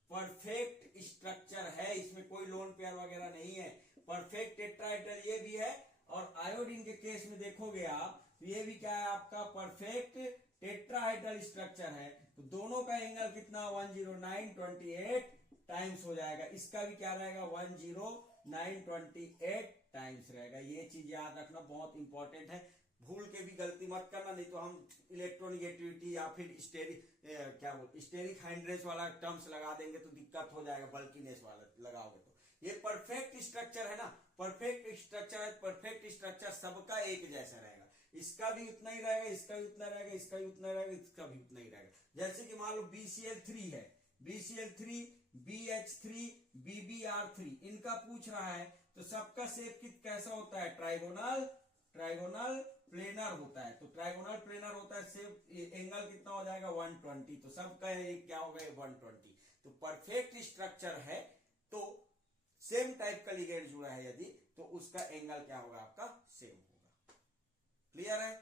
परफेक्ट स्ट्रक्चर है, इसमें कोई लोन पेयर वगैरह नहीं है, परफेक्ट टेट्राहाइड्रल ये भी है। और आयोडीन के केस में देखोगे आप, ये भी क्या है, आपका परफेक्ट टेट्राहाइड्रल स्ट्रक्चर है, तो दोनों का एंगल कितना, 10928 टाइम्स हो जाएगा। इसका भी क्या रहेगा, 10928 टाइम्स रहेगा। ये चीज याद रखना, बहुत इंपॉर्टेंट है, भूल के भी गलती मत करना, नहीं तो हम इलेक्ट्रोनिगेटिविटी या फिर स्टेरिक हाइंड्रेस वाला टर्म्स लगा देंगे तो दिक्कत हो जाएगा, बल्कीनेस वाला लगाओगे तो। ये परफेक्ट स्ट्रक्चर है ना, परफेक्ट स्ट्रक्चर है, परफेक्ट स्ट्रक्चर सबका एक जैसा रहेगा, इसका भी उतना ही रहेगा, इसका भी उतना रहेगा, इसका भी उतना रहेगा, इसका भी उतना ही रहेगा। जैसे कि मान लो BCl3 है, BCl3, BH3, BBr3, इनका पूछ रहा है तो सबका शेप कैसा होता है, ट्राइगोनल प्लेनर होता है, तो ट्राइगोनल प्लेनर होता है, सेम एंगल कितना हो जाएगा 120, तो सबका क्या हो गया 120। तो परफेक्ट स्ट्रक्चर है तो सेम टाइप का लिगेंड जुड़ा है यदि, तो उसका एंगल क्या होगा आपका सेम होगा। क्लियर है?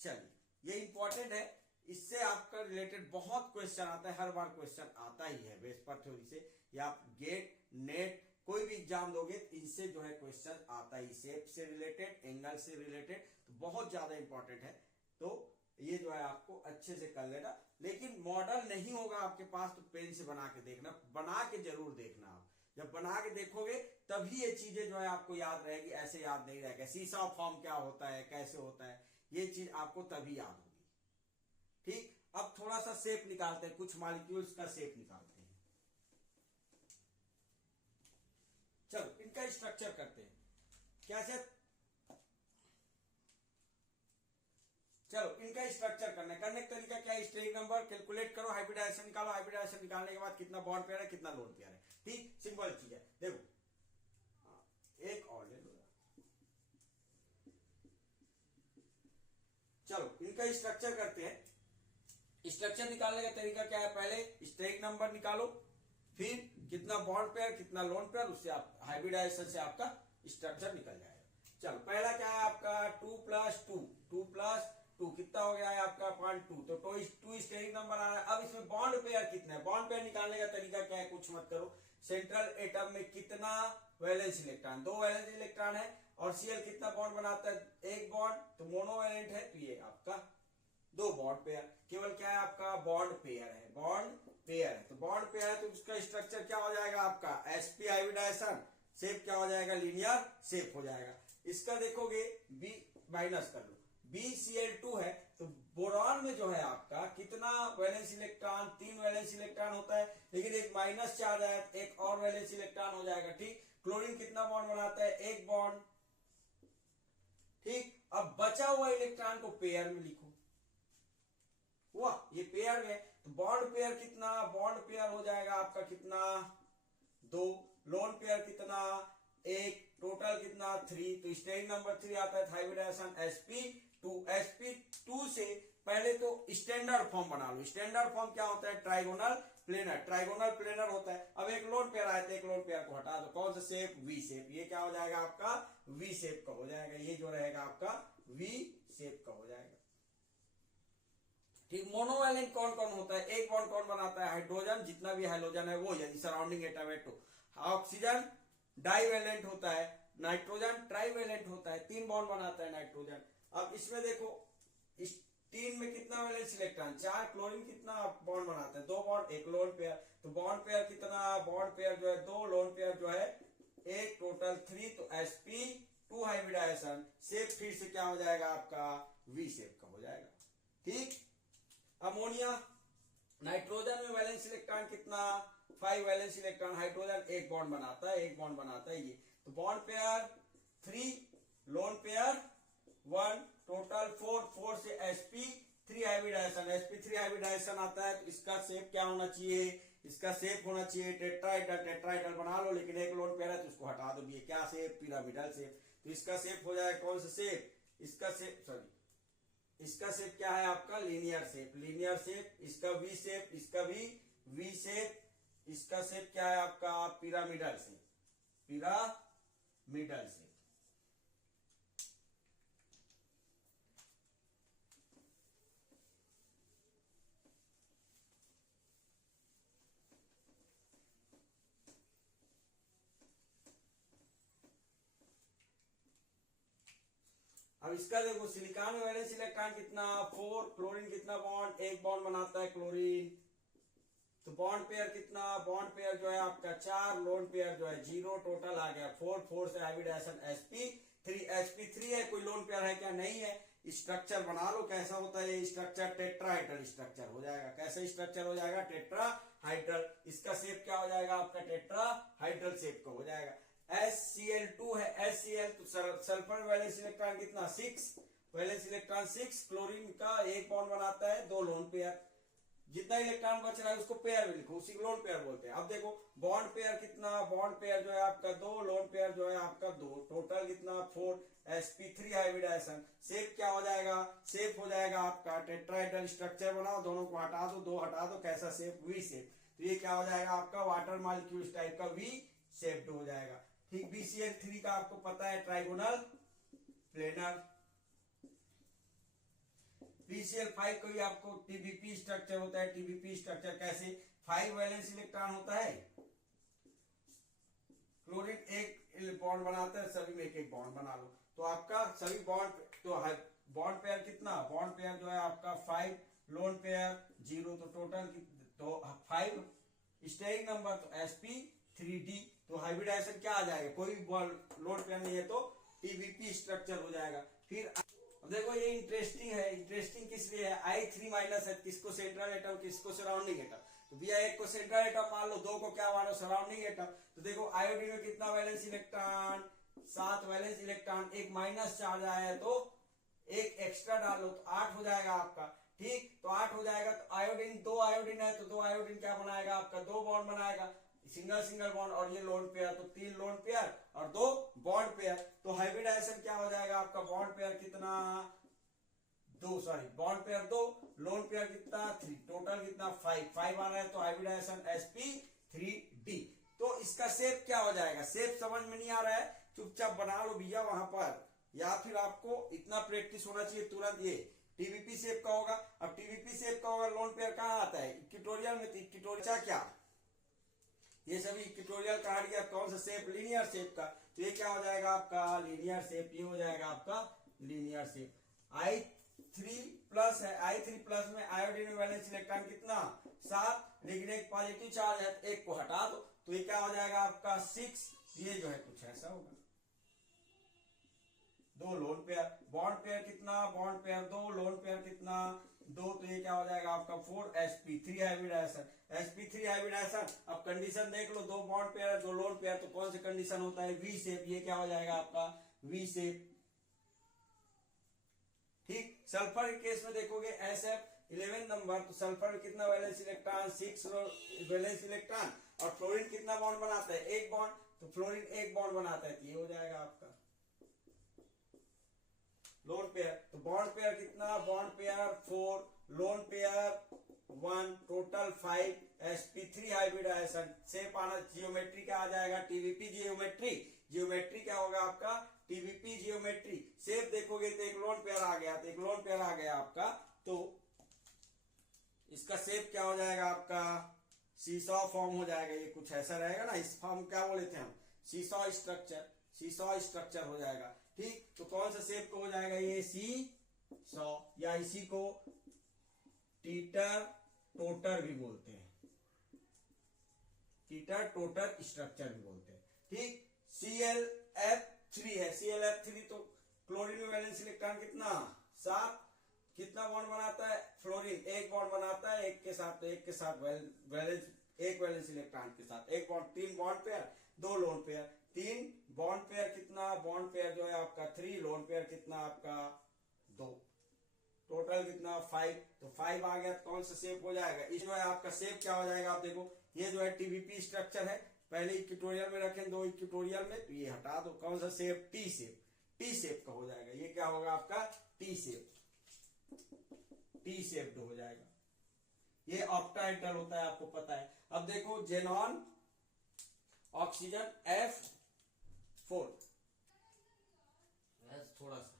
चलिए, ये इंपॉर्टेंट है, इससे आपका रिलेटेड बहुत क्वेश्चन आता है, हर बार क्वेश्चन आता ही है वेस्पर थ्योरी से, या आप गेट नेट कोई भी एग्जाम दोगे इनसे जो है क्वेश्चन आता ही, शेप से रिलेटेड, एंगल से रिलेटेड, तो बहुत ज्यादा इंपॉर्टेंट है। तो ये जो है आपको अच्छे से कर लेना, लेकिन मॉडल नहीं होगा आपके पास तो पेन से बना के देखना, बना के जरूर देखना। आप जब बना के देखोगे तभी ये चीजें जो है आपको याद रहेगी, ऐसे याद नहीं रहेगा। सीसा फॉर्म क्या होता है, कैसे होता है, ये चीज आपको तभी याद होगी। ठीक, अब थोड़ा सा शेप निकालते हैं, कुछ मॉलिक्यूल्स का शेप निकालते हैं। चलो इनका स्ट्रक्चर करते हैं कैसे। चलो इनका स्ट्रक्चर करने का तरीका क्या है, स्टेरिक नंबर कैलकुलेट करो, हाइब्रिडाइजेशन निकालो, हाइब्रिडाइजेशन निकालने के बाद कितना बॉन्ड पेयर है, कितना लोन पेयर है। ठीक, सिंपल चीज है। देखो एक और ले लो। चलो इनका स्ट्रक्चर करते हैं। स्ट्रक्चर निकालने का तरीका क्या है, पहले स्टेरिक नंबर निकालो, फिर कितना बॉन्ड पेयर कितना लोन पेयर, उससे आप हाइब्रिडाइजेशन से आपका स्ट्रक्चर निकल जाएगा। चलो पहला क्या है आपका 2 + 2, 2 + 2 कितना हो गया है आपका 2, तो 2 स्टेरिक नंबर आ रहा है। अब इसमें बॉन्ड पेयर कितना है, बॉन्ड पेयर निकालने का तरीका क्या है, कुछ मत करो, सेंट्रल एटम में कितना वैलेंस इलेक्ट्रॉन, 2 वैलेंस इलेक्ट्रॉन है, और Cl कितना बॉन्ड बनाता है, 1 बॉन्ड, तो मोनोवैलेंट है, तो ये आपका 2 बॉन्ड पेयर, केवल क्या है आपका बॉन्ड पेयर है, बॉन्ड पेयर है। तो बॉन्ड पेयर है तो उसका स्ट्रक्चर क्या हो जाएगा आपका sp हाइब्रिडाइजेशन, शेप क्या हो जाएगा लीनियर शेप हो जाएगा। इसका देखोगे B माइनस कर लो, BCl2 है, तो बोरॉन में जो है आपका कितना वैलेंस इलेक्ट्रॉन, 3 वैलेंस इलेक्ट्रॉन होता है, लेकिन एक माइनस चार्ज आया तो एक और वैलेंस इलेक्ट्रॉन हो जाएगा। ठीक, क्लोरीन कितना बॉन्ड बनाता है, 1 बॉन्ड। ठीक, अब बचा हुआ इलेक्ट्रॉन को पेयर में लिखो, हुआ ये पेयर में, तो बॉन्ड पेयर कितना, बॉन्ड पेयर हो जाएगा आपका कितना 2, लोन पेयर कितना 1, टोटल कितना 3, तो स्टेरिक नंबर 3 आता है, हाइब्रिडाइजेशन sp2। sp2 से पहले तो स्टैंडर्ड फॉर्म बना लो। स्टैंडर्ड फॉर्म क्या होता है, ट्राइगोनल प्लेनर, ट्राइगोनल प्लेनर होता है। अब एक लोन पेयर आया था, एक लोन पेयर को हटा दो, कौन सा शेप, वी शेप, ये क्या हो जाएगा आपका वी शेप का हो जाएगा, ये जो रहेगा आपका वी शेप का हो जाएगा। ठीक, मोनोवैलेंट कौन कौन होता है, एक बॉन्ड कौन बनाता है, हाइड्रोजन, जितना भी हाइड्रोजन है वो, यदि सराउंडिंग एटम है तो। ऑक्सीजन डाइवैलेंट होता है, नाइट्रोजन ट्राइवैलेंट होता है, 3 बॉन्ड बनाता है नाइट्रोजन। अब इसमें देखो इस 3 में कितना वैलेंस इलेक्ट्रॉन, 4, क्लोरीन कितना बॉन्ड बनाता है, 2 बॉन्ड, 1 लोन पेयर, तो बॉन्ड पेयर कितना, बॉन्ड पेयर जो है 2, लोन पेयर जो है 1, टोटल 3, तो sp2 हाइब्रिडाइजेशन शेप फिर से क्या हो जाएगा आपका वी शेप का हो जाएगा। ठीक, अमोनिया, नाइट्रोजन में वैलेंस इलेक्ट्रॉन कितना, 5 वैलेंस इलेक्ट्रॉन, हाइड्रोजन 1 बॉन्ड बनाता है, 1 बॉन्ड बनाता है ये, तो bond pair 3, loan pair 1, total 4 से sp3 हाइब्रिडाइजेशन, sp3 हाइब्रिडाइजेशन आता है, तो इसका शेप क्या होना चाहिए, इसका शेप होना चाहिए टेट्राहेड्रल, टेट्राहेड्रल बना लो, लेकिन एक लोन पेयर है तो उसको हटा दो, ये क्या शेप, पिरामिडल शेप, तो इसका शेप हो जाएगा कौन सा शेप, इसका शेप, सॉरी इसका शेप क्या है आपका लीनियर शेप, लीनियर शेप, इसका वी शेप, इसका भी वी शेप, इसका शेप क्या है आपका पिरामिडल शेप, पिरामिडल शेप। अब इसका देखो सिलिकॉन में वैलेंस इलेक्ट्रॉन कितना 4, क्लोरीन कितना बॉन्ड, 1 बॉन्ड बनाता है क्लोरीन, तो बॉन्ड पेयर कितना, बॉन्ड पेयर जो है आपका 4, लोन पेयर जो है 0, टोटल आ गया 4 से हाइब्रिडाइजेशन sp3 है, कोई लोन पेयर है क्या, नहीं है। स्ट्रक्चर बना लो, कैसा होता है ये स्ट्रक्चर, टेट्राहाइड्रल स्ट्रक्चर हो जाएगा। कैसे स्ट्रक्चर हो जाएगा, टेट्राहाइड्रल, इसका शेप क्या हो जाएगा आपका टेट्राहाइड्रल शेप का हो जाएगा। HCl2 है, HCl तो सल्फर वैलेंस इलेक्ट्रॉन कितना 6, वैलेंस इलेक्ट्रॉन 6, क्लोरीन का 1 बॉन्ड बनाता है, 2 लोन पेयर, जितना इलेक्ट्रॉन बच रहा है उसको पेयर में लिखो, उसी को लोन पेयर बोलते हैं। अब देखो बॉन्ड पेयर कितना, बॉन्ड पेयर जो है आपका 2, लोन पेयर जो है आपका 2, टोटल कितना 4, sp3 हाइब्रिडाइजेशन। शेप क्या हो जाएगा, शेप हो जाएगा आपका टेट्राहेड्रल स्ट्रक्चर बनाओ, दोनों को हटा दो, 2 हटा दो, कैसा शेप, वी शेप। तो ये क्या हो जाएगा आपका वाटर मॉलिक्यूल्स टाइप का वी शेप्ड हो जाएगा। ठीक, BCl3 का आपको पता है ट्राइगोनल प्लेनर। BCl5 को भी आपको TBP स्ट्रक्चर होता है। TBP स्ट्रक्चर कैसे, 5 वैलेंस इलेक्ट्रॉन होता है, क्लोरीन एक बॉन्ड बनाता है, सभी में एक एक बॉन्ड बना लो, तो आपका सभी बॉन्ड, तो बॉन्ड पेयर कितना, बॉन्ड पेयर जो है आपका 5, लोन पेयर 0, तो टोटल तो 5 स्टेरिक नंबर, तो sp3d। तो हाइब्रिडाइजेशन क्या आ जाएगा, कोई लोन पेयर नहीं है तो TBP स्ट्रक्चर हो जाएगा। फिर देखो ये इंटरेस्टिंग है, इंटरेस्टिंग किस लिए है, I3 माइनस है, किसको सेंट्रल एटम, किसको सराउंडिंग एटम। तो भैया एक को सेंट्रल एटम मान लो, 2 को क्या मानो सराउंडिंग एटम। तो देखो आयोडीन में कितना वैलेंस इलेक्ट्रॉन, 7 वैलेंस इलेक्ट्रॉन, एक माइनस चार्ज आया है तो एक एक्स्ट्रा डालो तो 8 हो जाएगा आपका। ठीक, तो 8 हो जाएगा, तो आयोडीन 2 आयोडीन है तो 2 आयोडीन क्या बनाएगा आपका, 2 बॉन्ड बनाएगा, सिंगल सिंगल बॉन्ड, और ये लोन पेयर, तो 3 लोन पेयर और 2 बॉन्ड पेयर। तो हाइब्रिडाइजेशन क्या हो जाएगा आपका, बॉन्ड पेयर कितना 2, sorry bond pair 2, lone pair कितना 3, टोटल कितना 5 आ रहा है, तो हाइब्रिडाइजेशन sp3d। तो इसका शेप क्या हो जाएगा, शेप समझ में नहीं आ रहा है, चुपचाप बना लो भैया वहां पर, या फिर आपको इतना प्रैक्टिस होना चाहिए तुरंत। ये TBP शेप का होगा। अब TBP शेप का होगा, लोन पेयर कहाँ आता है, इक्वेटोरियल में, तो इक्वेटोरियल क्या, ये सभी इक्वेटोरियल कहा गया, कौन सा शेप, लीनियर शेप का। तो ये क्या हो जाएगा आपका लीनियर शेप, ये हो जाएगा आपका लीनियर शेप। I3 प्लस है, I3 प्लस में आयोडीन में वैलेंस इलेक्ट्रॉन कितना 7, लेकिन एक पॉजिटिव चार्ज है, एक को हटा दो, तो ये क्या हो जाएगा आपका 6। ये जो है कुछ ऐसा होगा, 2 लोन पेयर, बॉन्ड पेयर कितना, बॉन्ड पेयर 2, लोन पेयर कितना 2, तो ये क्या हो जाएगा आपका 4, sp3 हाइब्रिडाइजेशन। sp3 हाइब्रिडाइजेशन, अब कंडीशन देख लो, 2 बॉन्ड पेयर 2 लोन पेयर, तो कौन सी कंडीशन होता है, वी शेप, ये क्या हो जाएगा आपका वी शेप। ठीक, सल्फर के केस में देखोगे SF11 नंबर, तो सल्फर में कितना वैलेंस इलेक्ट्रॉन, 6 वैलेंस इलेक्ट्रॉन, और फ्लोरीन कितना बॉन्ड बनाता है, एक बॉन्ड, तो फ्लोरीन एक बॉन्ड बनाता है, तो ये हो जाएगा आपका लोन पेयर। तो बॉन्ड पेयर कितना, bond pair 4, lone pair 1, total 5, sp3 hybridisation. Shape आना, जियोमेट्री क्या आ जाएगा, TBP जियोमेट्री, जियोमेट्री क्या होगा आपका TBP जियोमेट्री। शेप देखोगे तो एक लोन पेयर आ गया, तो एक लोन पेयर आ गया आपका, तो इसका शेप क्या हो जाएगा आपका सीसॉ फॉर्म हो जाएगा, ये कुछ ऐसा रहेगा ना, इस फॉर्म क्या बोले थे हम, सीसॉ स्ट्रक्चर, सीसॉ स्ट्रक्चर हो जाएगा। ठीक, तो कौन सा शेप को हो जाएगा, ये सीसॉ, या इसी को टीटर टोटर भी बोलते हैं, टीटर टोटर स्ट्रक्चर भी बोलते हैं। ठीक, ClF3 है, ClF3 तो क्लोरीन में वैलेंस इलेक्ट्रॉन कितना 7, कितना बॉन्ड बनाता है, फ्लोरीन एक बॉन्ड बनाता है, एक के साथ वैलेंस, एक वैलेंस इलेक्ट्रॉन के साथ एक bond, 3 bond pair 2 lone pair, 3 bond pair कितना, बॉन्ड पेयर जो है आपका 3, लोन पेयर कितना आपका 2, टोटल कितना 5, तो 5 आ गया, तो कौन सा शेप हो जाएगा, इस जो है आपका शेप क्या हो जाएगा, आप देखो ये जो है TBP स्ट्रक्चर है, पहले इक्वेटोरियल में रखें, 2 इक्वेटोरियल में, तो ये हटा दो, कौन सा shape, T shape, T shape का हो जाएगा, ये क्या होगा आपका टी शेप, टी शेप्ड हो जाएगा। ये ऑक्टाहेड्रल होता है, आपको पता है। अब देखो जेनॉन ऑक्सीजन F4, थोड़ा सा,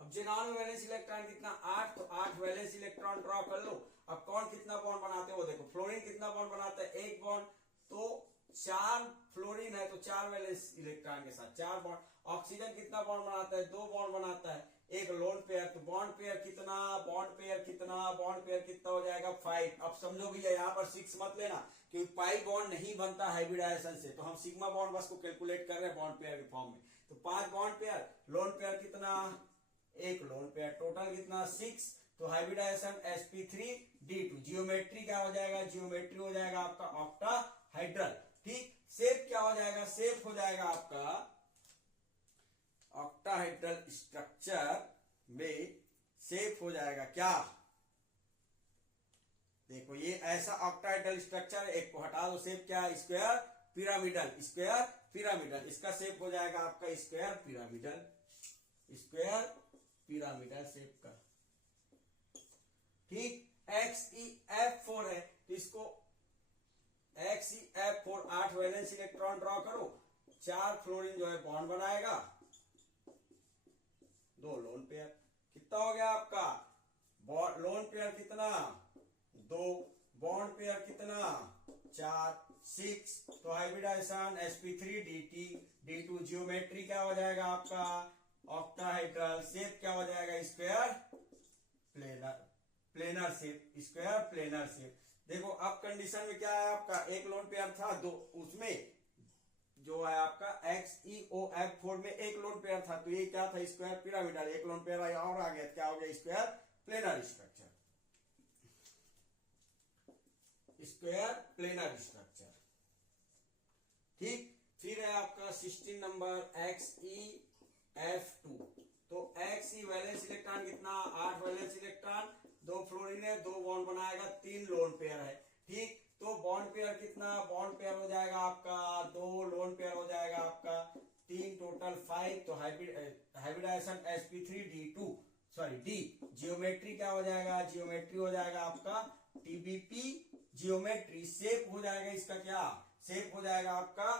अब जेनॉन में वैलेंस इलेक्ट्रॉन कितना 8, तो 8 वैलेंस इलेक्ट्रॉन ड्रॉ कर लो। अब कौन कितना बॉन्ड बनाते हो, देखो फ्लोरीन कितना बॉन्ड बनाता है, एक बॉन्ड, तो 4 फ्लोरीन है तो 4 वैलेंस इलेक्ट्रॉन के साथ 4 बॉन्ड। ऑक्सीजन कितना बॉन्ड बनाता है, 2 बॉन्ड बनाता है, एक लोन पेयर, तो बॉन्ड पेयर कितना, बॉन्ड पेयर कितना, बॉन्ड पेयर कितना हो जाएगा 5। अब समझो भैया यहाँ पर 6 मत लेना, क्योंकि पाई बॉन्ड नहीं बनता हाइब्रिडाइजेशन से, तो हम सिग्मा बॉन्ड बस को कैलकुलेट कर रहे हैं बॉन्ड पेयर के फॉर्म में। तो 5 बॉन्ड पेयर, लोन पेयर कितना, एक लोन पेयर, टोटल कितना 6, तो हाइब्रिडाइजेशन sp3d2। जियोमेट्री क्या हो जाएगा, जियोमेट्री हो जाएगा आपका ऑक्टाहाइड्रल। ठीक, शेप क्या हो जाएगा, शेप हो जाएगा आपका ऑक्टाहाइड्रल स्ट्रक्चर में शेप हो जाएगा क्या, देखो ये ऐसा ऑक्टाहेड्रल स्ट्रक्चर, एक को हटा दो, शेप क्या है, स्क्वायर पिरामिडल, स्क्वायर पिरामिडल। इसका शेप हो जाएगा आपका square pyramidal, square pyramidal shape का। ठीक, XeF4 है तो इसको XeF4 8 वैलेंस इलेक्ट्रॉन ड्रॉ करो, 4 फ्लोरीन जो है बॉन्ड बनाएगा, 2 लोन पेयर। कितना हो गया आपका लोन पेयर कितना, 2, बॉन्ड पेयर कितना 4, 6। तो हाइब्रिडाइजेशन sp3dt d2, जियोमेट्री क्या हो जाएगा आपका ऑक्टाहेड्रल, शेप क्या हो जाएगा square planar shape, square planar shape. देखो अब कंडीशन में क्या है आपका, एक लोन पेयर था, 2 उसमें जो है आपका XeOF4 में एक लोन पेयर था, तो ये क्या था स्क्वायर पिरामिडल, एक लोन पेयर और आ गया, क्या हो गया square planar structure, square planar structure. ठीक, फिर है आपका 16 नंबर XeF2। तो Xe वैलेंस इलेक्ट्रॉन कितना, 8 वैलेंस इलेक्ट्रॉन, 2 फ्लोरीन है, 2 बॉन्ड बनाएगा, 3 लोन पेयर है। ठीक, तो बॉन्ड पेयर कितना, बॉन्ड पेयर हो जाएगा आपका 2, लोन पेयर हो जाएगा आपका 3, टोटल 5। तो hybridisation sp3d2 sorry d, geometry क्या हो जाएगा, जियोमेट्री हो जाएगा आपका TBP जियोमेट्री। शेप हो जाएगा इसका क्या, शेप हो जाएगा आपका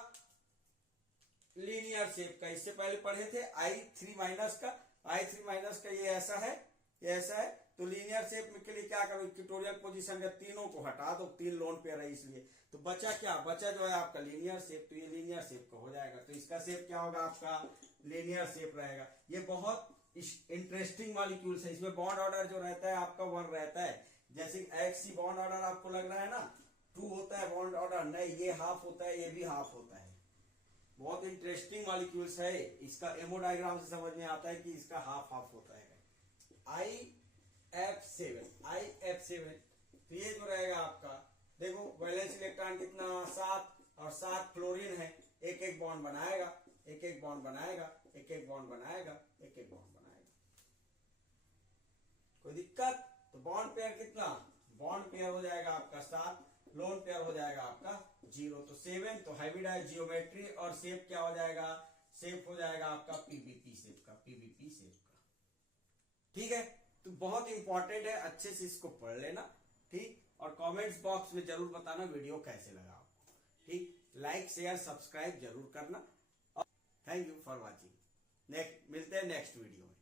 लीनियर शेप का। इससे पहले पढ़े थे I3 माइनस का, I3 माइनस का ये ऐसा है, ये ऐसा है। तो लीनियर शेप के लिए क्या करो, इक्वेटोरियल पोजीशन का तीनों को हटा दो, 3 लोन पेयर है इसलिए, तो बचा क्या, बचा जो है आपका लीनियर शेप। तो ये लीनियर शेप का हो जाएगा, तो इसका शेप क्या होगा आपका लीनियर शेप रहेगा। ये बहुत इंटरेस्टिंग मॉलिक्यूल्स है, इसमें बॉन्ड ऑर्डर जो रहता है आपका 1 रहता है। जैसे Xe बॉन्ड ऑर्डर आपको लग रहा है ना 2 होता है बॉन्ड ऑर्डर, नहीं ये हाफ होता है, ये भी हाफ होता है। बहुत इंटरेस्टिंग मॉलिक्यूल्स है, इसका एमो डायग्राम से समझ में आता है कि इसका हाफ हाफ होता है। IF7 तो ये जो रहेगा आपका, देखो वैलेंस इलेक्ट्रॉन कितना 7 और 7 फ्लोरीन है, एक एक बॉन्ड बनाएगा, एक एक बॉन्ड बनाएगा, एक एक बॉन्ड बनाएगा, एक एक बॉन्ड बनाएगा। कोई दिक्कत, तो बॉन्ड पेयर कितना, बॉन्ड पेयर हो जाएगा आपका 7, लोन पेयर हो जाएगा आपका 0, तो 7। तो हाइब्रिडाइज जियोमेट्री और शेप क्या हो जाएगा, शेप हो जाएगा आपका PBP शेप का, PBP शेप का। ठीक है, तो बहुत इंपॉर्टेंट है, अच्छे से इसको पढ़ लेना। ठीक, और कमेंट्स बॉक्स में जरूर बताना वीडियो कैसे लगा आपको। ठीक, लाइक शेयर सब्सक्राइब जरूर करना। और थैंक यू फॉर वॉचिंग। मिलते हैं नेक्स्ट वीडियो में।